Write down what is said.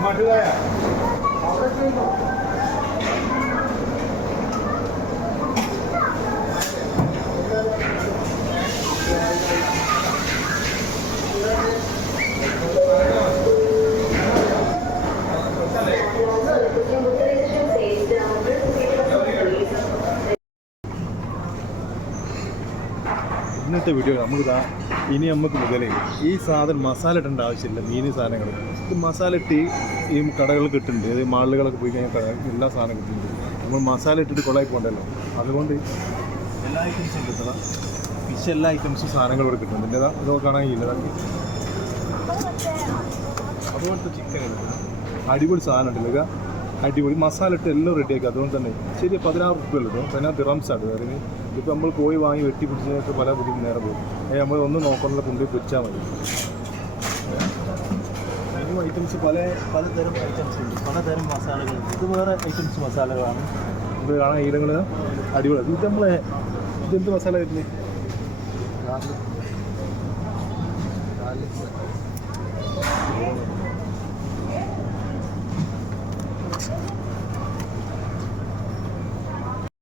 慢车呀，好的，追走。ഇന്നത്തെ video നമുക്ക് ഇതാ ഇനി നമുക്ക് മുതലേ ഈ സാധനം മസാല ഇടേണ്ട ആവശ്യമില്ല മീൻ സാധനങ്ങൾ. ഇത് മസാല ഇട്ട് ഈ കടകളിൽ കിട്ടുന്നുണ്ട്. ഇത് മാളുകളൊക്കെ പോയി കഴിഞ്ഞാൽ എല്ലാ സാധനം കിട്ടുന്നുണ്ട്. നമ്മൾ മസാല ഇട്ടിട്ട് കൊള്ളായി പോകണ്ടല്ലോ. അതുകൊണ്ട് എല്ലാ ഐറ്റംസും കിട്ടണം. ഫിഷ് എല്ലാ ഐറ്റംസും സാധനങ്ങളും ഇവിടെ കിട്ടുന്നുണ്ട്. ഇതാ ഇതൊക്കെ കാണാൻ ഇല്ല. അതുപോലത്തെ ചിക്കൻ അടിപൊളി സാധനം ഉണ്ടല്ലോ. അടിപൊളി. മസാല ഇട്ട് എല്ലാം റെഡിയാക്കി അതുകൊണ്ട് തന്നെ ശരി പതിനാറ് റുപ്യ ഉള്ളൂ. പിന്നെ ദിറംസ് ആണ്. അതിന് ഇപ്പം നമ്മൾ പോയി വാങ്ങി വെട്ടി പിടിച്ചതിനൊക്കെ പല ബുദ്ധിമുട്ട് നേരെ പോകും നമ്മൾ ഒന്ന് നോക്കാനുള്ള കൊണ്ടുപോയി പൊരിച്ചാൽ മതി. ഐറ്റംസ് പല പലതരം ഐറ്റംസ് ഉണ്ട്. പലതരം മസാലകളുണ്ട് ഇത് വേറെ ഐറ്റംസ് മസാലകളാണ്. ഇത് കാണാൻ ഈടങ്ങൾ അടിപൊളി. ഇത് നമ്മളെ ഇതെന്ത് മസാല വരുന്നത്?